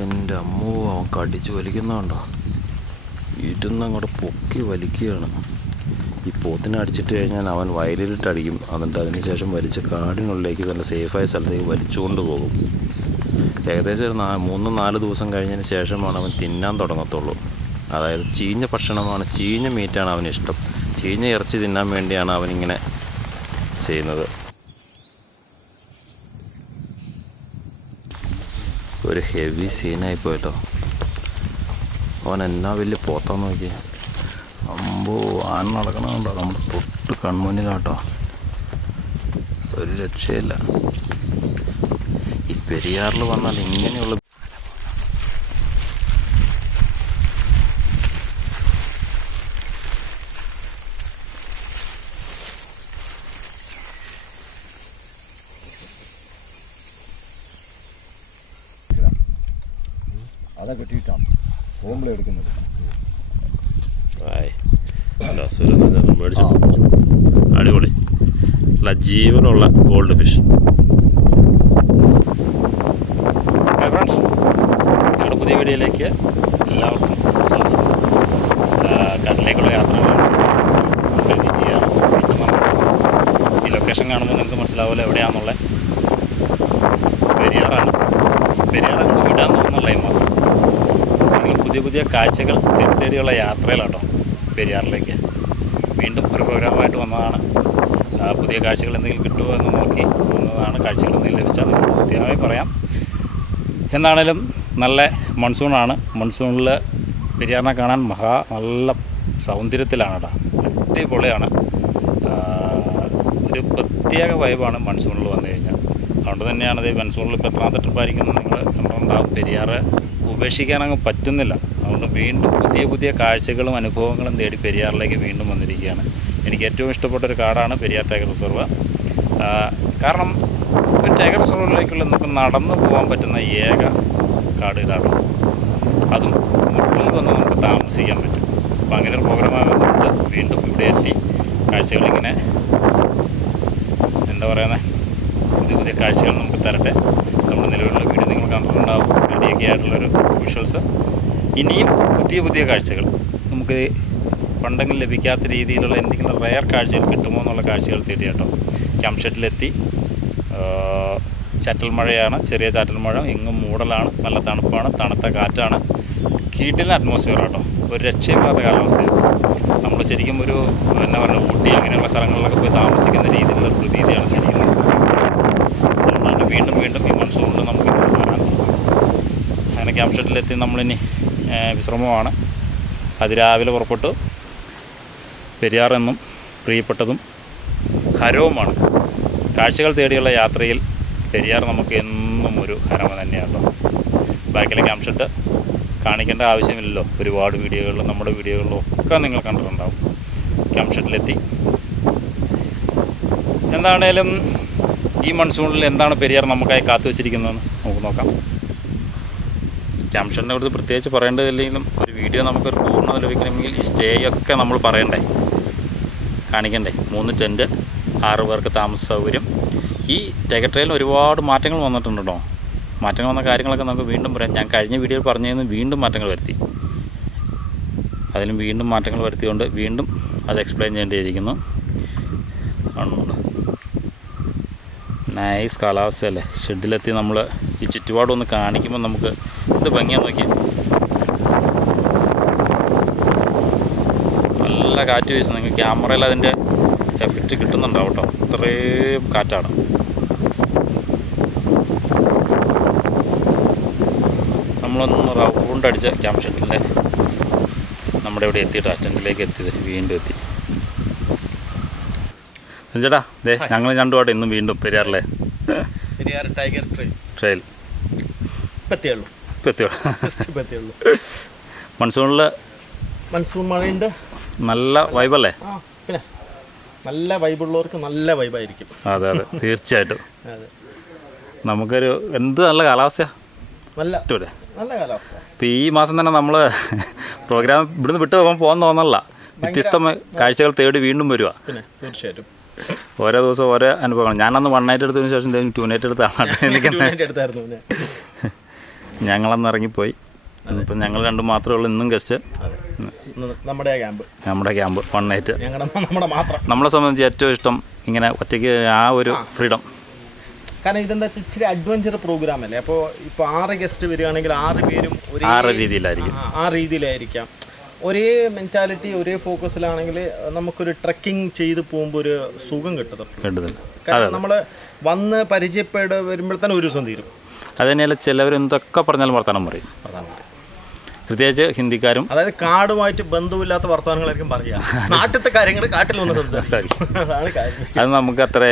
എന്റെ അമ്മോ അവൻ കടിച്ച് വലിക്കുന്നുണ്ടോ ഇരുന്ന് അങ്ങോട്ട് പൊക്കി വലിക്കുകയാണ്. ഈ പോത്തിനെ അടിച്ചിട്ട് കഴിഞ്ഞാൽ അവൻ വയലിലിട്ട് അടിക്കും എന്നിട്ട് അതിന് ശേഷം വലിച്ച് കാടിനുള്ളിലേക്ക് നല്ല സേഫായ സ്ഥലത്തേക്ക് വലിച്ചുകൊണ്ട് പോകും. ഏകദേശം ഒരു നാ മൂന്ന് നാല് ദിവസം കഴിഞ്ഞതിന് ശേഷമാണ് അവൻ തിന്നാൻ തുടങ്ങത്തുള്ളൂ. അതായത് ചീഞ്ഞ ഭക്ഷണമാണ് ചീഞ്ഞ മീറ്റാണ് അവന് ഇഷ്ടം. ചീഞ്ഞ ഇറച്ചി തിന്നാൻ വേണ്ടിയാണ് അവനിങ്ങനെ ചെയ്യുന്നത്. ഒരു ഹെവി സീനായി പോയിട്ടോ. അവൻ എന്നാ വലിയ പോത്താന്ന് നോക്കി അമ്പോ ആന നടക്കണമുണ്ടോ നമ്മുടെ തൊട്ട് കൺമുന്നിലാട്ടോ ഒരു രക്ഷയില്ല. ഈ പെരിയാറിൽ വന്നാൽ ഇങ്ങനെയുള്ള അതാ കെട്ടിയിട്ടാണ്. പോകുമ്പോഴേ എടുക്കുന്നത്. അല്ല മേടിച്ചു. അടിപൊളി. നല്ല ജീവനുള്ള ഗോൾഡ് ഫിഷ് ഹായ് ഫ്രണ്ട്സ് ഞങ്ങളുടെ പുതിയ വീഡിയോയിലേക്ക് എല്ലാവർക്കും സ്വാഗതം. കടലിലേക്കുള്ള യാത്രകളാണ് ഈ ലൊക്കേഷൻ കാണുമ്പോൾ നിങ്ങൾക്ക് മനസ്സിലാവില്ല എവിടെയാണെന്നുള്ളത്. പെരിയാറാണ്. പെരിയാറാണ് അങ്ങ് വിടാൻ പോകുന്നുള്ള ഈ മാസം പുതിയ പുതിയ കാഴ്ചകൾ തേടി തേടിയുള്ള യാത്രയിലാട്ടോ പെരിയാറിലേക്ക്. വീണ്ടും ഒരു പ്രോഗ്രാമായിട്ട് വന്നതാണ്. പുതിയ കാഴ്ചകൾ എന്തെങ്കിലും കിട്ടുമോ എന്ന് നോക്കി വന്നതാണ്. കാഴ്ചകൾ എന്തെങ്കിലും ലഭിച്ചാൽ കൃത്യമായി പറയാം. എന്നാണേലും നല്ല മൺസൂണാണ് മൺസൂണിൽ പെരിയാറിനെ കാണാൻ മഹാ നല്ല സൗന്ദര്യത്തിലാണ് കേട്ടോ അടിപൊളിയാണ് ഒരു പ്രത്യേക വൈബാണ് മൺസൂണിൽ വന്നു കഴിഞ്ഞാൽ. അതുകൊണ്ട് തന്നെയാണ് ഈ മൺസൂണിൽ ഇപ്പോൾ എത്രാമത്തെ ട്രിപ്പായിരിക്കും നിങ്ങൾ കണ്ടിട്ടുണ്ടാവും പെരിയാറ് ഉപേക്ഷിക്കാൻ അങ്ങ് പറ്റുന്നില്ല. അതുകൊണ്ട് വീണ്ടും പുതിയ പുതിയ കാഴ്ചകളും അനുഭവങ്ങളും തേടി പെരിയാറിലേക്ക് വീണ്ടും വന്നിരിക്കുകയാണ്. എനിക്ക് ഏറ്റവും ഇഷ്ടപ്പെട്ട ഒരു കാടാണ് പെരിയാർ ടൈഗർ റിസർവ്. കാരണം ഒരു ടൈഗർ റിസർവിലേക്കുള്ള നമുക്ക് നടന്നു പോകാൻ പറ്റുന്ന ഏക കാട് ഇതാണ്. അതും മുഴുവൻ വന്ന് നമുക്ക് താമസിക്കാൻ പറ്റും. അപ്പോൾ അങ്ങനെ ഒരു പ്രോഗ്രാമായി വന്നിട്ട് വീണ്ടും ഇവിടെ എത്തി കാഴ്ചകളിങ്ങനെ എന്താ പറയുന്നത് പുതിയ പുതിയ കാഴ്ചകൾ നമുക്ക് തരട്ടെ. നമ്മുടെ നിലവിലുള്ള റെഡിയൊക്കെ ആയിട്ടുള്ളൊരു വിഷ്വൽസ്. ഇനിയും പുതിയ പുതിയ കാഴ്ചകൾ. നമുക്ക് പണ്ടെങ്കിലും ലഭിക്കാത്ത രീതിയിലുള്ള എന്തെങ്കിലും റയർ കാഴ്ചകൾ കിട്ടുമോ എന്നുള്ള കാഴ്ചകൾ തേടി കേട്ടോ. ക്യാംഷെട്ടിലെത്തി ചാറ്റൽ മഴയാണ് ചെറിയ ചാറ്റൽ മഴ എങ്ങും മൂടലാണ് നല്ല തണുപ്പാണ് തണുത്ത കാറ്റാണ്. കീട്ടിലെ അറ്റ്മോസ്ഫിയർ കേട്ടോ ഒരു രക്ഷയില്ലാത്ത കാലാവസ്ഥയാണ്. നമ്മൾ ശരിക്കും ഒരു എന്നാ പറയുക ഊട്ടി അങ്ങനെയുള്ള സ്ഥലങ്ങളിലൊക്കെ പോയി താമസിക്കുന്ന രീതിയിലുള്ള പ്രതീതിയാണ് ശരിക്കും. അതുകൊണ്ടാണ് വീണ്ടും വീണ്ടും ഈ അങ്ങനെ ക്യാമ്പ് ഷെഡിലെത്തി നമ്മളിനി വിശ്രമമാണ്. അതിരാവിലെ പുറപ്പെട്ടു. പെരിയാർ എന്നും പ്രിയപ്പെട്ടതും ഹരവുമാണ് കാഴ്ചകൾ തേടിയുള്ള യാത്രയിൽ പെരിയാർ നമുക്ക് എന്നും ഒരു ഹരമ തന്നെയാണ് ബാക്കിലെ ക്യാമ്പ് ഷെഡ് കാണിക്കേണ്ട ആവശ്യമില്ലല്ലോ. ഒരുപാട് വീഡിയോകളിലും നമ്മുടെ വീഡിയോകളിലും ഒക്കെ നിങ്ങൾ കണ്ടിട്ടുണ്ടാവും. ക്യാമ്പ് ഷെഡിലെത്തി എന്താണേലും ഈ മൺസൂണിൽ എന്താണ് പെരിയാർ നമുക്കായി കാത്തു വെച്ചിരിക്കുന്നതെന്ന് നമുക്ക് നോക്കാം. ക്യാംഷന്റെ അടുത്ത് പ്രത്യേകിച്ച് പറയേണ്ടതില്ലെങ്കിലും ഒരു വീഡിയോ നമുക്കൊരു പൂർണത ലഭിക്കണമെങ്കിൽ ഈ സ്റ്റേ ഒക്കെ നമ്മൾ പറയണ്ടേ? കാണിക്കണ്ടേ? മൂന്ന് ടെന്റ് ആറ് പേർക്ക് താമസ സൗകര്യം. ഈ ടൈഗർ ട്രെയിലിന് ഒരുപാട് മാറ്റങ്ങൾ വന്നിട്ടുണ്ട് മാറ്റങ്ങൾ വന്ന കാര്യങ്ങളൊക്കെ നമുക്ക് വീണ്ടും പറയാം. ഞാൻ കഴിഞ്ഞ വീഡിയോയിൽ പറഞ്ഞതിന് വീണ്ടും മാറ്റങ്ങൾ വരുത്തി. അതിലും വീണ്ടും മാറ്റങ്ങൾ വരുത്തിയതുകൊണ്ട് വീണ്ടും അത് എക്സ്പ്ലെയിൻ ചെയ്യേണ്ടിയിരിക്കുന്നു ഉണ്ട് നൈസ് കാലാവസ്ഥയല്ലേ? ഷെഡിലെത്തി നമ്മൾ ഈ ചുറ്റുപാടൊന്ന് കാണിക്കുമ്പോൾ നമുക്ക് ഇത് ഭംഗിയാ നോക്കിയാൽ നല്ല കാറ്റ് വീശും നിങ്ങൾക്ക് ക്യാമറയിൽ അതിന്റെ എഫക്റ്റ് കിട്ടുന്നുണ്ടാവും കേട്ടോ. അത്രയും കാറ്റാണ്. നമ്മളൊന്ന് റൗണ്ട് അടിച്ച ക്യാം ഷെഡിന്റെ നമ്മുടെ ഇവിടെ എത്തിയിട്ട് അറ്റൻഡിലേക്ക് എത്തിയത്. വീണ്ടും എത്തി. ചേട്ടാ ദേ ഞങ്ങൾ രണ്ടുപാട്ട് ഇന്നും വീണ്ടും പെരിയാറിലെ പെരിയാർ ടൈഗർ ട്രെയിൽ. ട്രെയിൽ. ഇപ്പത്തേ ഉള്ളൂ. ജസ്റ്റ് ഇപ്പത്തേ ഉള്ളൂ. മൺസൂണിൽ മൺസൂൺ മഴയുണ്ട്. നല്ല വൈബല്ലേ? പിന്നെ നല്ല വൈബുള്ളവർക്ക് നല്ല വൈബായിരിക്കും. അതെ അതെ തീർച്ചയായിട്ടും. അതെ. നമുക്കൊരു എന്ത് നല്ല കാലാവസ്ഥയാണ് നല്ല നല്ല കാലാവസ്ഥ. ഇപ്പം ഈ മാസം തന്നെ നമ്മൾ പ്രോഗ്രാം ഇവിടുന്ന് വിട്ട് പോകാൻ പോകാൻ തോന്നല്ല. വ്യത്യസ്തമായ കാഴ്ചകൾ തേടി വീണ്ടും വരിക പിന്നെ തീർച്ചയായിട്ടും. ഓരോ ദിവസം ഓരോ അനുഭവങ്ങൾ. ഞാനന്ന് വൺ നൈറ്റ് എടുത്തതിന് ശേഷം ടു നൈറ്റ് എടുത്താണ് എനിക്ക് ഞങ്ങളന്ന് ഇറങ്ങിപ്പോയി. ഇപ്പം ഞങ്ങൾ രണ്ടും മാത്രമേ ഉള്ളൂ ഇന്നും ഗസ്റ്റ് നമ്മുടെ ക്യാമ്പ് നമ്മുടെ ക്യാമ്പ് വൺ നൈറ്റ് നമ്മളെ സംബന്ധിച്ച് ഏറ്റവും ഇഷ്ടം ഇങ്ങനെ ഒറ്റയ്ക്ക് ആ ഒരു ഫ്രീഡം കാരണം ഇതെന്താ വെച്ചാൽ ഇച്ചിരി അഡ്വഞ്ചർ പ്രോഗ്രാം അല്ലേ? അപ്പോൾ ഇപ്പോൾ ആറ് ഗസ്റ്റ് വരികയാണെങ്കിൽ ആറ് പേരും ഒരു ആറ് രീതിയിലായിരിക്കും. ആ രീതിയിലായിരിക്കാം. ഒരേ മെന്റാലിറ്റി ഒരേ ഫോക്കസിലാണെങ്കിൽ നമുക്കൊരു ട്രക്കിംഗ് ചെയ്ത് പോകുമ്പോൾ ഒരു സുഖം കിട്ടും കാരണം നമ്മൾ വന്ന് വരുമ്പോൾ തന്നെ ഒരു ദിവസം തീരും. അത് തന്നെയല്ല ചിലവർ എന്തൊക്കെ പറഞ്ഞാലും വർത്തമാനം പറയും. പ്രത്യേകിച്ച് ഹിന്ദിക്കാരും അതായത് കാടുമായിട്ട് ബന്ധമില്ലാത്ത വർത്തമാനങ്ങളായിരിക്കും പറയുക. നാട്ടിലത്തെ കാര്യങ്ങൾ കാട്ടിൽ വന്ന് സംസാരിക്കും. അതാണ് കാര്യം. അത് നമുക്ക് അത്ര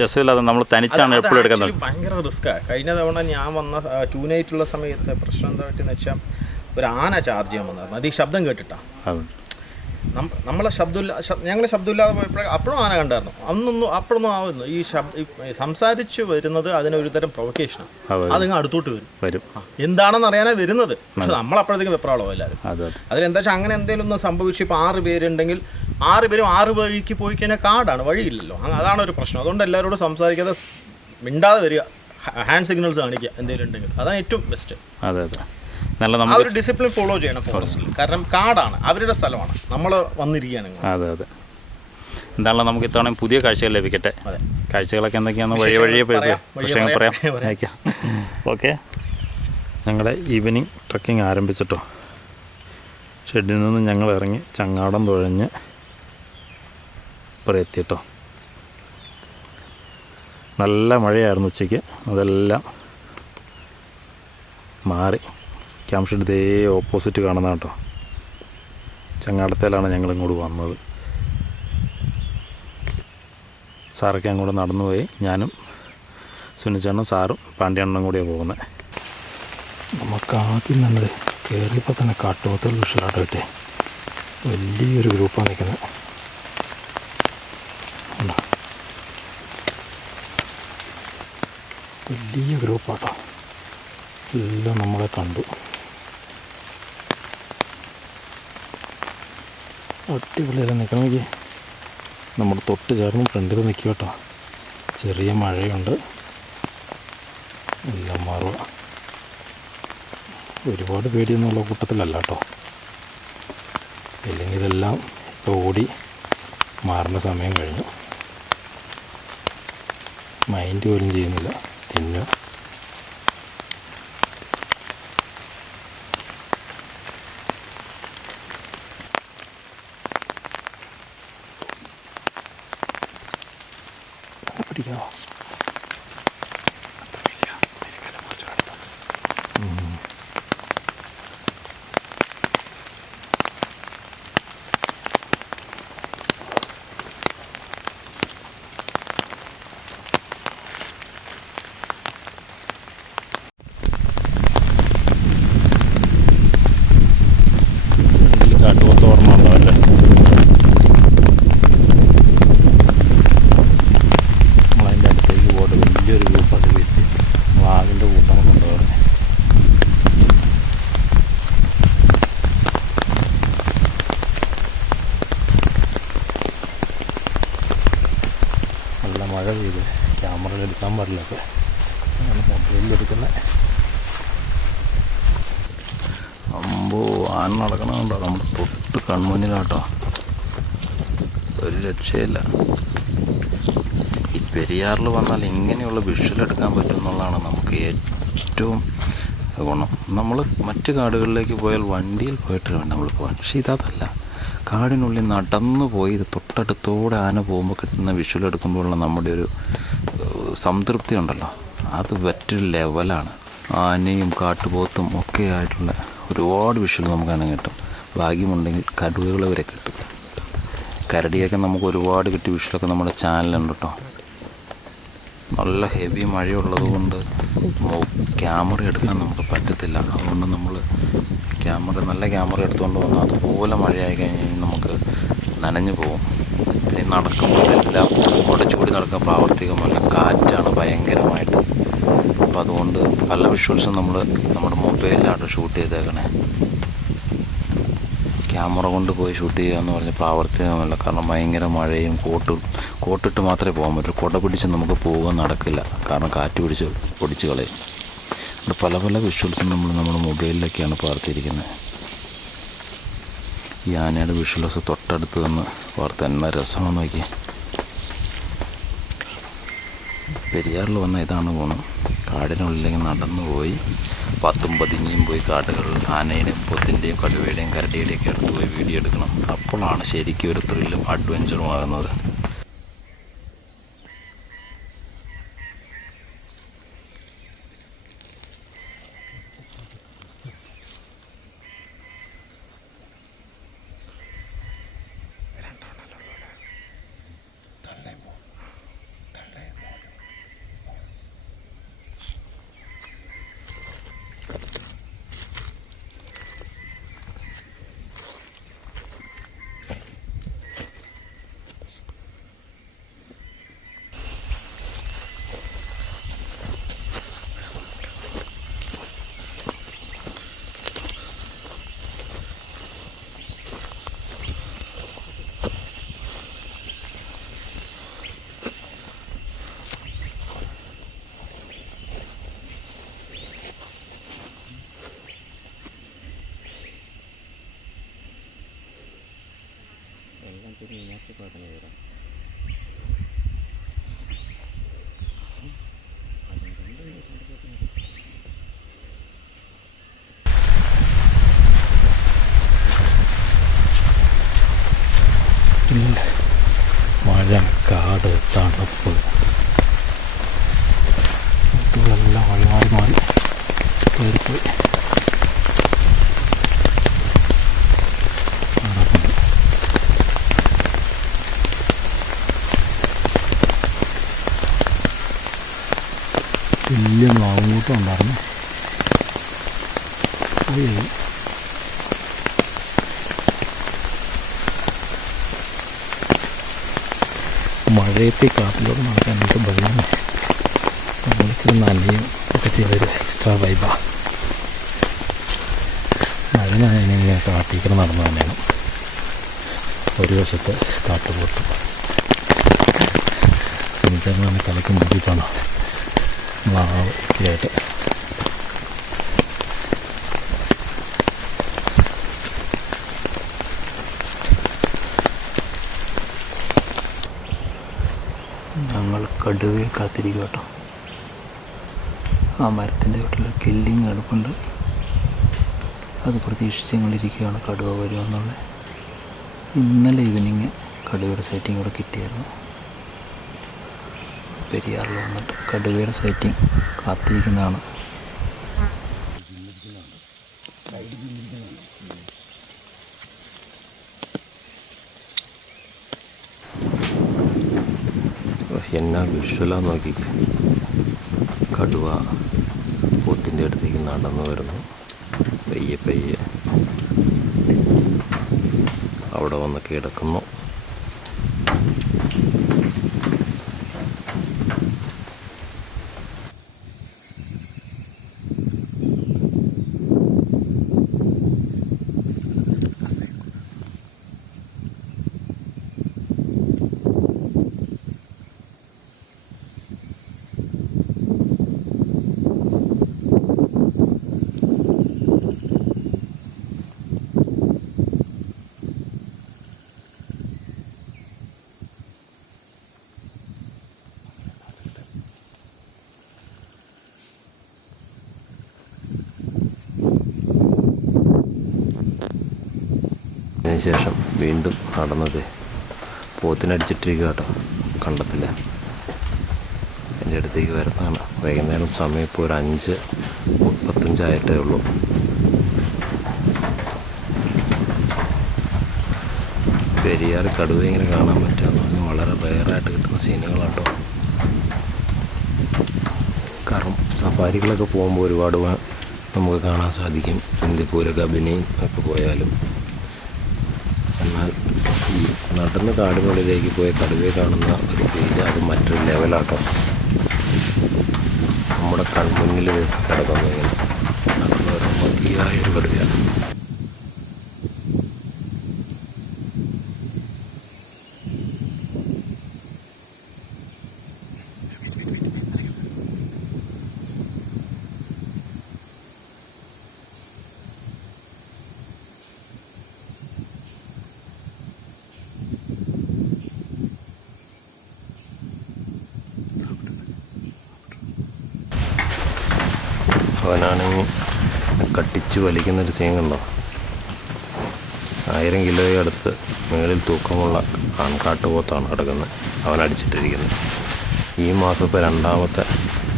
രസമില്ലാതെ നമ്മൾ തനിച്ചാണ് എപ്പോഴും എടുക്കുന്നത് ഭയങ്കര റിസ്ക്കാണ് കഴിഞ്ഞ തവണ ഞാൻ വന്ന ടൂനായിട്ടുള്ള സമയത്ത് പ്രശ്നം എന്താ പറ്റിയെന്ന് വെച്ചാൽ ഒരു ആന ചാർജ് ചെയ്യാൻ വന്നായിരുന്നു അത് ഈ ശബ്ദം കേട്ടിട്ടാ. അത്. നമ്മളെ ശബ്ദമില്ല ഞങ്ങൾ ശബ്ദമില്ലാതെ പോയപ്പോഴേ അപ്പോഴും ആന കണ്ടായിരുന്നു. അന്നൊന്നും അപ്പോഴൊന്നും ആവുന്നു ഈ ശബ്ദ സംസാരിച്ച് വരുന്നത് അതിനൊരു തരം പ്രൊവക്കേഷനാണ് അത് അതിങ്ങ് അടുത്തോട്ട് വരും. വരും. എന്താണെന്ന് അറിയാനാ വരുന്നത്? പക്ഷെ നമ്മളപ്പോഴത്തേക്കും വെപ്രാളോ എല്ലാവരും അതെ അതെ. അതിലെന്താ വെച്ചാൽ അങ്ങനെ എന്തെങ്കിലും ഒന്ന് സംഭവിച്ചു ഇപ്പോൾ ആറ് പേരുണ്ടെങ്കിൽ ആറ് പേരും ആറ് വഴിക്ക് പോയി കഴിഞ്ഞാൽ കാടാണ് വഴിയില്ലല്ലോ. അതാണ് ഒരു പ്രശ്നം. അതുകൊണ്ട് എല്ലാവരോടും സംസാരിക്കാതെ മിണ്ടാതെ വരിക. ഹാൻഡ് സിഗ്നൽസ് കാണിക്കുക എന്തെങ്കിലും ഉണ്ടെങ്കിൽ. അതാണ് ഏറ്റവും ബെസ്റ്റ് അതെ അതെ. നല്ല നമ്മൾ ഒരു ഡിസിപ്ലിൻ ഫോളോ ചെയ്യണം ഫോറസ്റ്റിൽ കാരണം കാടാണ് അവരുടെ സ്ഥലമാണ്. നമ്മൾ വന്നിരിക്കുകയാണ് അതെ അതെ. എന്താണല്ലോ നമുക്ക് ഇത്തവണ പുതിയ കാഴ്ചകൾ ലഭിക്കട്ടെ? കാഴ്ചകളൊക്കെ എന്തൊക്കെയാണെന്ന് വഴി വഴിയെ വിഷയങ്ങൾ പറയാം. അയക്കാം ഓക്കെ. ഞങ്ങളുടെ ഈവനിങ് ട്രക്കിംഗ് ആരംഭിച്ചിട്ടോ? ഷെഡിൽ നിന്ന് ഞങ്ങൾ ഇറങ്ങി ചങ്ങാടം തുഴഞ്ഞ് ഇവിടെ എത്തിയിട്ടോ? നല്ല മഴയായിരുന്നു ഉച്ചയ്ക്ക്. അതെല്ലാം മാറി. ഷെഡ് ഇതേ ഓപ്പോസിറ്റ് കാണുന്ന കേട്ടോ. ചങ്ങാടത്തേലാണ് ഞങ്ങൾ ഇങ്ങോട്ട് വന്നത്. സാറൊക്കെ അങ്ങോട്ട് നടന്നു പോയി ഞാനും സുനിച്ചേട്ടനും സാറും പാണ്ഡ്യണ്ണനും കൂടിയാണ് പോകുന്നത് നമുക്ക് ആദ്യം നമ്മൾ കയറിയപ്പോൾ തന്നെ കാട്ടുപോത്തുള്ള വിഷയമായിട്ട് കിട്ടേ വലിയൊരു ഗ്രൂപ്പാണ് നിൽക്കുന്നത്? വലിയ ഗ്രൂപ്പാട്ടോ. എല്ലാം നമ്മളെ കണ്ടു. അടിപൊളിയല്ലേ നിൽക്കണമെങ്കിൽ നമ്മുടെ തൊട്ട് ചേർന്ന് ഫ്രണ്ടിൽ നിൽക്കുക കേട്ടോ. ചെറിയ മഴയുണ്ട്. എല്ലാം മാറുക. ഒരുപാട് പേടിയൊന്നുള്ള കൂട്ടത്തിലല്ല കേട്ടോ. ഇല്ലെങ്കിൽ ഇതെല്ലാം ഇപ്പോൾ ഓടി മാറുന്ന സമയം കഴിഞ്ഞു. മൈൻഡ് പോലും ചെയ്യുന്നില്ല. തിന്നുക പിടിക്കാമോ ഫ്രണ്ടിൽ കാട്ടുപോത്ത് ഓർമ്മ ഉണ്ടാവല്ലേ നമ്മളതിന്റെ അടുത്തേക്ക് പോകട്ടെ വലിയൊരു ഗ്രൂപ്പ് അത് വീട്ടിൽ വാഗിന്റെ കൂട്ടം കൊണ്ടുപോകണം നല്ല മഴ പെയ്ത് ക്യാമറയിൽ എടുക്കാൻ പാടില്ല അപ്പോൾ അങ്ങനെ മൊബൈലിൽ എടുക്കുന്നത് അമ്പോ ആന നടക്കണമുണ്ടോ നമ്മുടെ തൊട്ട് കൺമുന്നിലാട്ടോ ഒരു രക്ഷയില്ല ഈ പെരിയാറിൽ വന്നാൽ ഇങ്ങനെയുള്ള വിഷ്വൽ എടുക്കാൻ പറ്റും എന്നുള്ളതാണ് നമുക്ക് ഏറ്റവും ഗുണം. നമ്മൾ മറ്റ് കാടുകളിലേക്ക് പോയാൽ വണ്ടിയിൽ പോയിട്ട് വേണം നമ്മൾ പോകാൻ. പക്ഷേ ഇതല്ല. കാടിനുള്ളിൽ നടന്നു പോയി തൊട്ടടുത്തോടെ ആന പോകുമ്പോൾ കിട്ടുന്ന വിഷ്വൽ എടുക്കുമ്പോഴുള്ള നമ്മുടെ ഒരു സംതൃപ്തി ഉണ്ടല്ലോ. അത് മറ്റൊരു ലെവലാണ്. ആനയും കാട്ടുപോത്തും ഒക്കെ ആയിട്ടുള്ള ഒരുപാട് വിഷ്വൽ നമുക്ക് അങ്ങനെ കിട്ടും. ഭാഗ്യമുണ്ടെങ്കിൽ കടുവകൾ വരെ കിട്ടും. കരടിയൊക്കെ നമുക്ക് ഒരുപാട് കിട്ടി വിഷയമൊക്കെ നമ്മുടെ ചാനലുണ്ട് കേട്ടോ. നല്ല ഹെവി മഴയുള്ളത് കൊണ്ട് ക്യാമറ എടുക്കാൻ നമുക്ക് പറ്റത്തില്ല. അതുകൊണ്ട് നമ്മൾ ക്യാമറ നല്ല ക്യാമറ എടുത്തുകൊണ്ട് വന്നാൽ അതുപോലെ മഴയായി കഴിഞ്ഞ് കഴിഞ്ഞാൽ നമുക്ക് നനഞ്ഞു പോകും. പിന്നെ നടക്കുമ്പോഴെല്ലാം ഉടച്ചുകൂടി നടക്കാൻ പ്രാവർത്തികമല്ല കാറ്റാണ് ഭയങ്കരമായിട്ട്. അപ്പോൾ അതുകൊണ്ട് പല വിഷ്വൽസും നമ്മൾ നമ്മുടെ മൊബൈലിലാണ് ഷൂട്ട് ചെയ്തേക്കണേ. ക്യാമറ കൊണ്ട് പോയി ഷൂട്ട് ചെയ്യുക എന്ന് പറഞ്ഞാൽ പ്രാവർത്തികമല്ല കാരണം ഭയങ്കര മഴയും കോട്ട് കോട്ടിട്ട് മാത്രമേ പോകാൻ പറ്റൂ. കുട പിടിച്ച് നമുക്ക് പോകാൻ നടക്കില്ല. കാരണം കാറ്റ് പിടിച്ച് പൊടിച്ച് കളയും. അവിടെ പല പല വിഷ്വൽസും നമ്മൾ നമ്മുടെ മൊബൈലിലൊക്കെയാണ് പകർത്തിയിരിക്കുന്നത്. ഈ ആനയുടെ വിഷ്വൽസ് തൊട്ടടുത്ത് വന്ന് പകർത്താൻ എന്നാ രസമാണെന്ന് നോക്കി. പെരിയാറിൽ വന്ന ഇതാണ് ഗുണം. കാടിനുള്ളിലേക്ക് നടന്നു പോയി പത്തും പതിഞ്ഞിയും പോയി കാടുകളിൽ ആനയുടെയും പൊത്തിന്റെയും കടുവയുടെയും കരടിയുടെയും ഒക്കെ അടുത്ത് പോയി വീഡിയോ എടുക്കണം. അപ്പോഴാണ് ശരിക്കും ഒരു ത്രില്ലും അഡ്വഞ്ചറും ആകുന്നത് してるのになってくるわけね。മഴയത്ത് ഈ കാട്ടിലൂടെ നടക്കാൻ എനിക്ക് ഭയം നമ്മളിച്ചിരി നനയും. ഒക്കെ ചെയ്തൊരു എക്സ്ട്രാ വൈബാണ് മഴ നനയാണെങ്കിൽ കാട്ടിക്കണം നടന്നു തന്നെയാണ്. ഒരു വശത്ത് കാട്ടുപോട്ടും സുമിച്ചേട്ടനാണ് തലയ്ക്ക് മുട്ടിപ്പാണ്. മാവ് ഒക്കെ ആയിട്ട് ഞങ്ങൾ കടുവയെ കാത്തിരിക്കും കേട്ടോ. ആ മരത്തിന്റെ വീട്ടിൽ കില്ലിങ് അടുപ്പുണ്ട് അത് പ്രതീക്ഷിച്ച് ഞങ്ങളിരിക്കുകയാണ് കടുവ വരുമെന്നുള്ളത് ഇന്നലെ ഈവനിങ് കടുവയുടെ സൈറ്റിംഗ് ഇവിടെ കിട്ടിയായിരുന്നു. പെരിയാറിൽ വന്നിട്ട് കടുവയുടെ സൈറ്റിംഗ് കാത്തിരിക്കുന്നതാണ്. എന്നാ വിഷ്വലാ നോക്കിക്കേ കടുവ പോത്തിന്റെ അടുത്തേക്ക് നടന്നു വരുന്നു. പയ്യെ പയ്യെ. അവിടെ വന്ന് കിടക്കുന്നു. അതിനുശേഷം വീണ്ടും നടന്നത് പോത്തിനടിച്ചിട്ടിരിക്കുക കേട്ടോ കണ്ടത്തില്ല. എന്റെ അടുത്തേക്ക് വരുന്നതാണ്. വൈകുന്നേരം സമയം ഇപ്പോൾ ഒരു അഞ്ച് മുപ്പത്തഞ്ചായിട്ടേ ഉള്ളൂ. പെരിയാർ കടുവ ഇങ്ങനെ കാണാൻ പറ്റുക വളരെ റെയറായിട്ട് കിട്ടുന്ന സീനുകളാട്ടോ കാരണം സഫാരികളൊക്കെ പോകുമ്പോൾ ഒരുപാട് നമുക്ക് കാണാൻ സാധിക്കും. ഇന്ത്യപ്പൂരൊക്കെ അഭിനയം ഒക്കെ പോയാലും. എന്നാൽ ഈ നടന്ന് കാടിനുള്ളിലേക്ക് പോയ കടുവയെ കാണുന്ന ഒരു ഫീൽ അത് മറ്റൊരു ലെവലാട്ടോ. നമ്മുടെ കൺമുന്നിൽ കിടക്കുന്നു ഇങ്ങനെ നടന്നു മതിയായ ഒരു കടുവയാണ്. കട്ടിച്ച് വലിക്കുന്നൊരു സീൻ കണ്ടോ ആയിരം കിലോയെ അടുത്ത് മേളിൽ തൂക്കമുള്ള ആൺകാട്ടുപോത്താണ് കിടക്കുന്നത്. അവൻ അടിച്ചിട്ടിരിക്കുന്നത് ഈ മാസം ഇപ്പോൾ രണ്ടാമത്തെ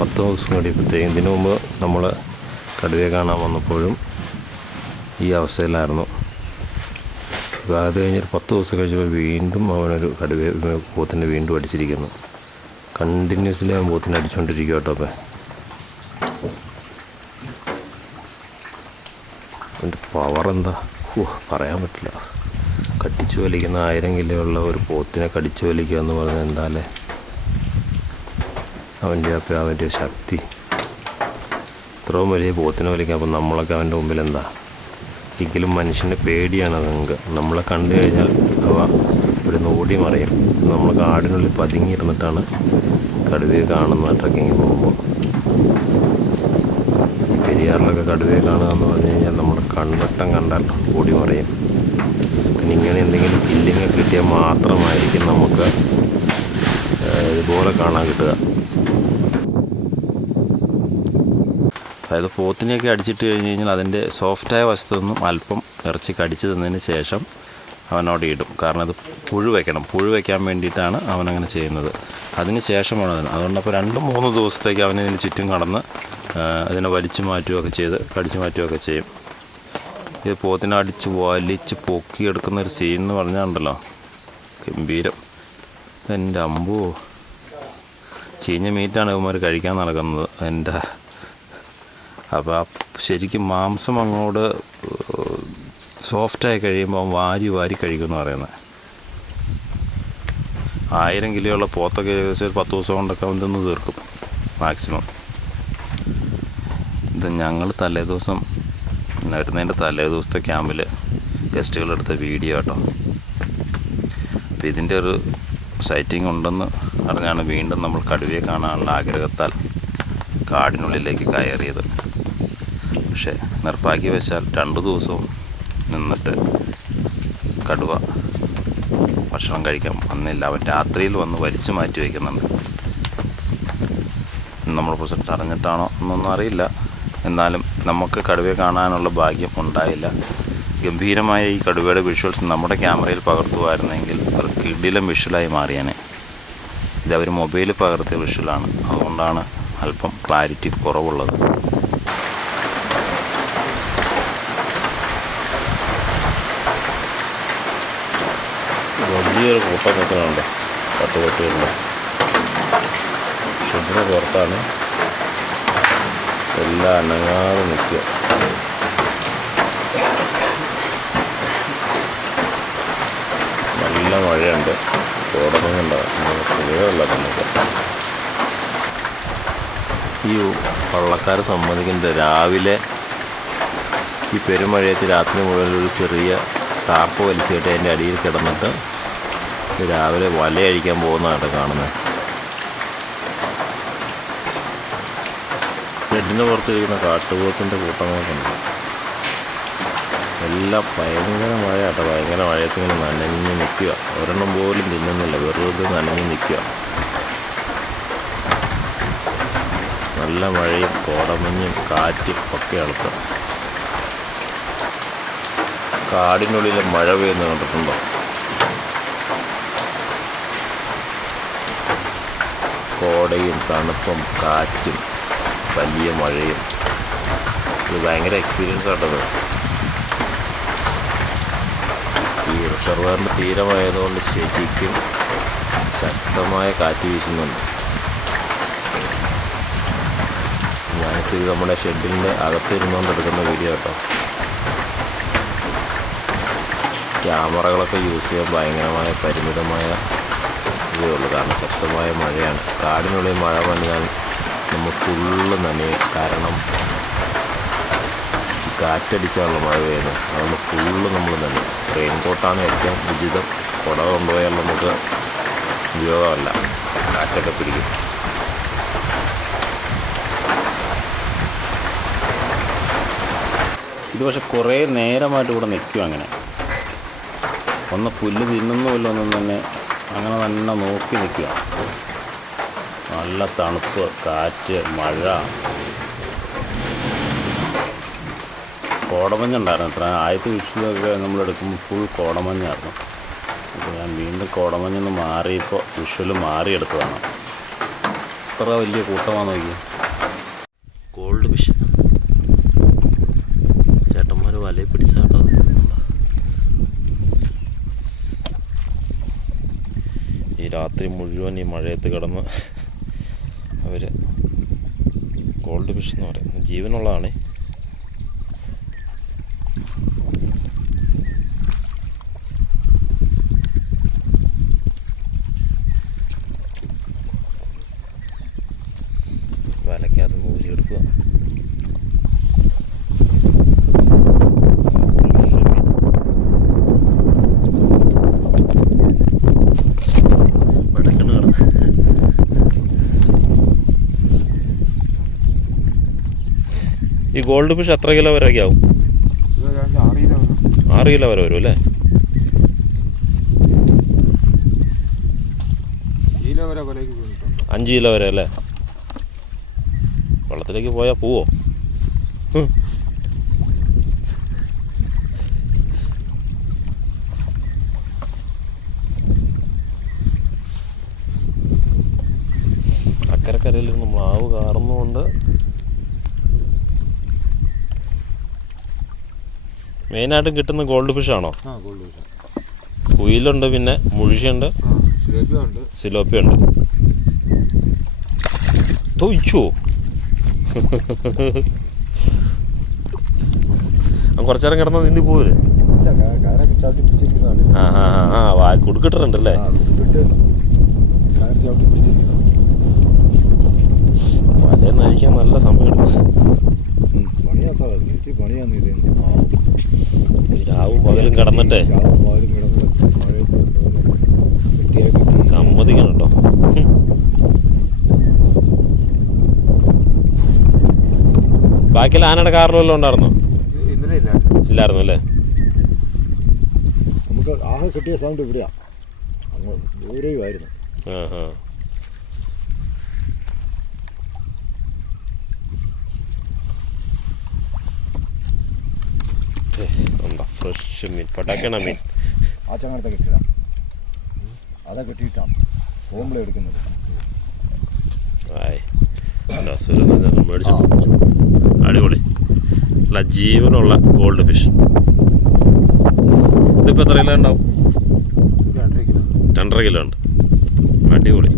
പത്ത് ദിവസം കഴിയുമ്പോഴത്തേക്കും ഇതിനു മുമ്പ് നമ്മൾ കടുവയെ കാണാൻ വന്നപ്പോഴും ഈ അവസ്ഥയിലായിരുന്നു. അപ്പോൾ അത് കഴിഞ്ഞൊരു പത്ത് ദിവസം കഴിച്ചപ്പോൾ വീണ്ടും അവനൊരു കടുവ പോത്തിന്റെ വീണ്ടും അടിച്ചിരിക്കുന്നു. കണ്ടിന്യൂസ്ലി അവൻ പോത്തിനെ അടിച്ചുകൊണ്ടിരിക്കുക കേട്ടോ അപ്പം അതിന്റെ പവർ എന്താ പറയാൻ പറ്റില്ല. കടിച്ചു വലിക്കുന്ന ആയിരം കിലോ ഉള്ള ഒരു പോത്തിനെ കടിച്ചു വലിക്കുക എന്ന് പറഞ്ഞാൽ എന്താല്ലേ? അവന്റെ അപ്പം അവന്റെ ശക്തി. ഇത്രയും വലിയ പോത്തിനെ വലിക്കാം അപ്പം നമ്മളൊക്കെ അവന്റെ മുമ്പിൽ എന്താ? എങ്കിലും മനുഷ്യന്റെ പേടിയാണ് നമുക്ക് നമ്മളെ കണ്ടു കഴിഞ്ഞാൽ അവ ഒരു നോടി മറിയും. നമ്മൾ കാടിനുള്ളിൽ പതുങ്ങിയിരുന്നിട്ടാണ് കടുവയെ കാണുന്ന ട്രക്കിങ് പോകുമ്പോൾ. പെരിയാറിലൊക്കെ കടുവയെ കാണുക എന്ന് പറഞ്ഞു കഴിഞ്ഞാൽ നമ്മുടെ കൺവട്ടം കണ്ടാൽ ഓടി മറിയും. പിന്നെ ഇങ്ങനെ എന്തെങ്കിലും കില്ലിങ് കിട്ടിയാൽ മാത്രമായിരിക്കും നമുക്ക് ഇതുപോലെ കാണാൻ കിട്ടുക. അതായത് പോത്തിനെയൊക്കെ അടിച്ചിട്ട് കഴിഞ്ഞ് കഴിഞ്ഞാൽ അതിന്റെ സോഫ്റ്റായ വശത്തു നിന്നും അല്പം ഇറച്ചി കടിച്ചു തന്നതിന് ശേഷം അവനവിടെ ഇടും. കാരണം അത് പുഴു വയ്ക്കണം പുഴു വയ്ക്കാൻ വേണ്ടിയിട്ടാണ് അവനങ്ങനെ ചെയ്യുന്നത്. അതിന് ശേഷമാണ് അതിന് അതുകൊണ്ട് അപ്പോൾ രണ്ട് മൂന്ന് ദിവസത്തേക്ക് അവനതിന് ചുറ്റും കടന്ന് അതിനെ വലിച്ചു മാറ്റുകയൊക്കെ ചെയ്ത് കടിച്ചു മാറ്റുകയൊക്കെ ചെയ്യും. ഇത് പോത്തിനെ അടിച്ച് വലിച്ച് പൊക്കിയെടുക്കുന്ന ഒരു സീൻ എന്ന് പറഞ്ഞാണ്ടല്ലോ. ഗംഭീരം. എന്റെ അമ്പോ. ചീഞ്ഞ മീറ്റാണ് ഇവന്മാർ കഴിക്കാൻ നടക്കുന്നത്. എന്റെ അപ്പോൾ ശരിക്കും മാംസം അങ്ങോട്ട് സോഫ്റ്റായി കഴിയുമ്പോൾ വാരി വാരി കഴിക്കുമെന്ന് പറയുന്നത് ആയിരം കിലോയുള്ള പോത്തൊക്കെ ഏകദേശം ഒരു പത്ത് ദിവസം കൊണ്ടൊക്കെ തിന്ന് തീർക്കും. മാക്സിമം ഇത് ഞങ്ങൾ തലേ ദിവസം വരുന്നതിന്റെ തലേ ദിവസത്തെ ക്യാമ്പിൽ ഗസ്റ്റുകളെടുത്ത വീഡിയോ കേട്ടോ. അപ്പോൾ ഇതിന്റെ ഒരു സൈറ്റിംഗ് ഉണ്ടെന്ന് അറിഞ്ഞാണ് വീണ്ടും നമ്മൾ കടുവയെ കാണാനുള്ള ആഗ്രഹത്താൽ കാടിനുള്ളിലേക്ക് കയറിയത്. പക്ഷേ നിർഭാഗ്യവശാൽ രണ്ട് ദിവസവും നിന്നിട്ട് കടുവ ഭക്ഷണം കഴിക്കാൻ വന്നില്ല. അവൻ രാത്രിയിൽ വന്ന് വലിച്ചു മാറ്റി വയ്ക്കുന്നുണ്ട് നമ്മൾ പ്രസൻസ് അറിഞ്ഞിട്ടാണോ എന്നൊന്നും അറിയില്ല. എന്നാലും നമുക്ക് കടുവയെ കാണാനുള്ള ഭാഗ്യം ഉണ്ടായില്ല. ഗംഭീരമായ ഈ കടുവയുടെ വിഷ്വൽസ് നമ്മുടെ ക്യാമറയിൽ പകർത്തുമായിരുന്നെങ്കിൽ ഒരു കിടിലം വിഷ്വലായി മാറിയേനെ. അവർ മൊബൈലിൽ പകർത്തിയ വിഷ്വലാണ് അതുകൊണ്ടാണ് അല്പം ക്ലാരിറ്റി കുറവുള്ളത്. വലിയൊരു കൂട്ടം നിൽക്കുന്നുണ്ട് പത്ത് പട്ടികളുണ്ട് ഷെഡിന് പുറത്താണ് എല്ലാം അനങ്ങാതെ നിൽക്കുക നല്ല മഴയുണ്ട്. നമുക്ക് ഈ വള്ളക്കാരെ സംബന്ധിക്കുന്നത് രാവിലെ ഈ പെരുമഴയത്ത് രാത്രി മുഴുവൻ ഒരു ചെറിയ ടാപ്പ് വലിച്ചിട്ട് അതിന്റെ അടിയിൽ കിടന്നിട്ട് രാവിലെ വലയഴിക്കാൻ പോകുന്നതാണ് കാണുന്നത്. ഷെഡിന് പുറത്തിരിക്കുന്ന കാട്ടുപോത്തിന്റെ കൂട്ടങ്ങളൊക്കെ എല്ലാം ഭയങ്കര മഴ കേട്ടോ. ഭയങ്കര മഴയത്ത് ഇങ്ങനെ നനഞ്ഞ് നിൽക്കുക. ഒരെണ്ണം പോലും തിന്നുന്നില്ല. വെറുതെ നനഞ്ഞ് നിൽക്കുക. നല്ല മഴയും കോടമഞ്ഞും കാറ്റും ഒക്കെ അളുക്കുക കാടിനുള്ളിൽ മഴ പെയ്യുന്ന കണ്ടിട്ടുണ്ടോ? കോടയും തണുപ്പും കാറ്റും വലിയ മഴയും. ഇത് ഭയങ്കര എക്സ്പീരിയൻസ് ആട്ടത്. ഈ റിസർവറിന്റെ തീരമായതുകൊണ്ട് ശരിക്കും ശക്തമായ കാറ്റ് വീശുന്നുണ്ട്. ഞാനിപ്പോൾ ഇത് നമ്മുടെ ഷെഡിന്റെ അകത്തിരുന്നുകൊണ്ട് എടുക്കുന്ന വീഡിയോ കേട്ടോ ക്യാമറകളൊക്കെ യൂസ് ചെയ്യാൻ ഭയങ്കരമായ പരിമിതമായ ഇതേ ഉള്ളൂ. കാരണം ശക്തമായ മഴയാണ്. കാടിനുള്ളിൽ മഴ വന്നാൽ നമ്മൾ ഫുള്ള് നനയും കാരണം കാറ്റടിച്ചാലുള്ള മഴ പെയ്യുന്നത് അതുകൊണ്ട് ഫുള്ള് നമ്മൾ നനയും റെയിൻ കോട്ടാണ് ഏറ്റവും ഉചിതം. കുട കൊണ്ടുപോയാൽ നമുക്ക് ഉപയോഗമല്ല. കാറ്റൊക്കെ പിടിക്കും. ഇത് പക്ഷെ കുറേ നേരമായിട്ട് ഇവിടെ നിൽക്കും അങ്ങനെ. ഒന്ന് പുല്ല് തിന്നുന്നുമില്ല ഒന്നും തന്നെ അങ്ങനെ തന്നെ നോക്കി നിൽക്കുക. നല്ല തണുപ്പ് കാറ്റ് മഴ. കോടമഞ്ഞുണ്ടായിരുന്നു എത്ര ആദ്യത്തെ വിഷുവൊക്കെ നമ്മളെടുക്കുമ്പോൾ ഫുൾ കോടമഞ്ഞായിരുന്നു. അപ്പോൾ ഞാൻ വീണ്ടും കോടമഞ്ഞൊന്ന് മാറിയപ്പോൾ വിഷുവിൽ മാറിയെടുത്തതാണ്. ഇത്ര വലിയ കൂട്ടമാണ് നോക്കി ഗോൾഡ് ഫിഷ് ചേട്ടന്മാർ വലയിൽ പിടിച്ചാട്ടോ. ഈ രാത്രി മുഴുവൻ ഈ മഴയത്ത് കിടന്ന് ഗോൾഡ് ഫിഷ് എന്ന് പറയുന്നത് ജീവനുള്ളതാണ് വലയ്ക്കകത്ത് ഊരിയെടുക്കുക വെടക്കണ് കിടന്ന് ഈ ഗോൾഡ് ഫിഷ് എത്ര കിലോ വരെയൊക്കെ ആവും. ആറ് കിലോ വരെ വരും അല്ലേ? അഞ്ച് കിലോ വരെ അല്ലേ? വെള്ളത്തിലേക്ക് പോയാൽ പോവോ. അക്കരക്കരയിൽ നിന്ന് മാവ് കാറുന്നുകൊണ്ട് മെയിനായിട്ടും കിട്ടുന്ന ഗോൾഡ് ഫിഷ് ആണോ? കുയിലുണ്ട് പിന്നെ മുഴിശുണ്ട് ജിലേബിയുണ്ട് സിലോപ്പിയുണ്ട്. തൊയ്ച്ചോ. കുറച്ചു നേരം കിടന്ന് നീന്തി പിടിച്ചിരിക്കുന്നതാണ്. ആ ആ ആ, കുടുക്കിട്ടിട്ടുണ്ടല്ലേ വലയെന്ന് അഴിക്കാൻ നല്ല സമയമെടുക്കും. പണിയാ സാറേ. വീട്ടിൽ പണിയാന്ന് ഇത് രാവും പകലും കിടന്നിട്ടേ. രാവും പകലും കിടന്നിട്ട് മഴയത്ത് വെട്ടിയാ കിട്ടി സമ്മതിക്കണം കേട്ടോ. ബാക്കിയിൽ ആനയുടെ കാറിൽ വല്ലതും ഉണ്ടായിരുന്നോ? ഇല്ലായിരുന്നു. അല്ലേ? നമുക്ക് ആകെ കിട്ടിയ സൗണ്ട് ഇവിടെയാ. അങ്ങ് ദൂരെയുമായിരുന്നു. ആ ആ ഫ്രഷ് മീൻ പട്ടാക്കണ മീൻ ആ ചങ്ങനത്തെ കിട്ടില്ല അതാ കിട്ടിയിട്ടാണ്. പോകുമ്പോഴേ എടുക്കുന്നത്. മേടിച്ചു. അടിപൊളി. അല്ല ജീവനുള്ള ഗോൾഡ് ഫിഷ് ഇതിപ്പോൾ എത്ര കിലോ ഉണ്ടാവും? രണ്ടര കിലോ ഉണ്ട്. അടിപൊളി.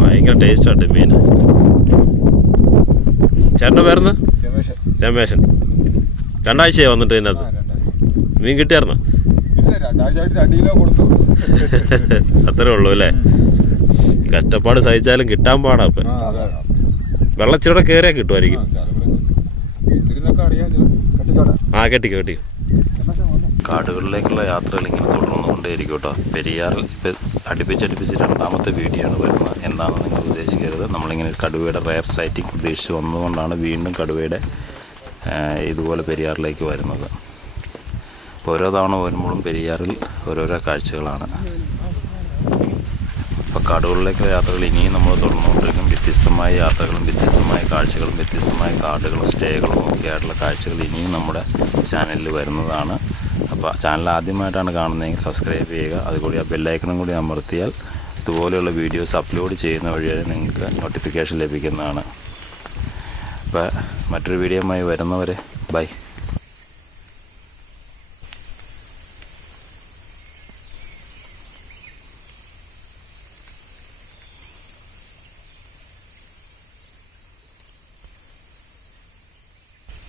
ഭയങ്കര ടേസ്റ്റാണ് മീൻ ചേട്ടന്റെ പേരെന്ന് രമേശ് രമേശൻ. രണ്ടാഴ്ചയായി വന്നിട്ട് ഇതിനകത്ത്. മീൻ കിട്ടിയായിരുന്നോ? അത്രേ ഉള്ളൂ അല്ലേ? കഷ്ടപ്പാട് സഹിച്ചാലും കിട്ടാൻ പാടാ ഇപ്പം. വെള്ളച്ചിലൂടെ കയറിയാൽ കിട്ടുമായിരിക്കും. ആ കെട്ടിക്കോ കെട്ടിക്കോ. കാടുകളിലേക്കുള്ള യാത്രകൾ ഇങ്ങനെ തുടർന്നുകൊണ്ടേയിരിക്കും കേട്ടോ. പെരിയാറിൽ ഇപ്പം അടുപ്പിച്ചടുപ്പിച്ച് രണ്ടാമത്തെ വീഡിയോ ആണ് വരുന്നത്. എന്താണെന്ന് നിങ്ങൾ ഉദ്ദേശിക്കരുത്. നമ്മളിങ്ങനെ കടുവയുടെ റയർ സൈറ്റിംഗ് ഉദ്ദേശിച്ച് വന്നുകൊണ്ടാണ് വീണ്ടും കടുവയുടെ ഇതുപോലെ പെരിയാറിലേക്ക് വരുന്നത്. ഓരോ തവണ വരുമ്പോഴും പെരിയാറിൽ ഓരോരോ കാഴ്ചകളാണ്. അപ്പോൾ കാടുകളിലേക്കുള്ള യാത്രകൾ ഇനിയും നമ്മൾ തുടർന്നുകൊണ്ടിരിക്കും. വ്യത്യസ്തമായ യാത്രകളും വ്യത്യസ്തമായ കാഴ്ചകളും വ്യത്യസ്തമായ കാടുകളും സ്റ്റേകളും ഒക്കെ ആയിട്ടുള്ള കാഴ്ചകൾ ഇനിയും നമ്മുടെ ചാനലിൽ വരുന്നതാണ്. ചാനൽ ആദ്യമായിട്ടാണ് കാണുന്നതെങ്കിൽ സബ്സ്ക്രൈബ് ചെയ്യുക. അതുകൂടി ആ ബെല്ലൈക്കണും കൂടി അമർത്തിയാൽ ഇതുപോലെയുള്ള വീഡിയോസ് അപ്ലോഡ് ചെയ്യുന്ന വഴിയായി നിങ്ങൾക്ക് നോട്ടിഫിക്കേഷൻ ലഭിക്കുന്നതാണ്. അപ്പോൾ മറ്റൊരു വീഡിയോയുമായി വരുന്നവരെ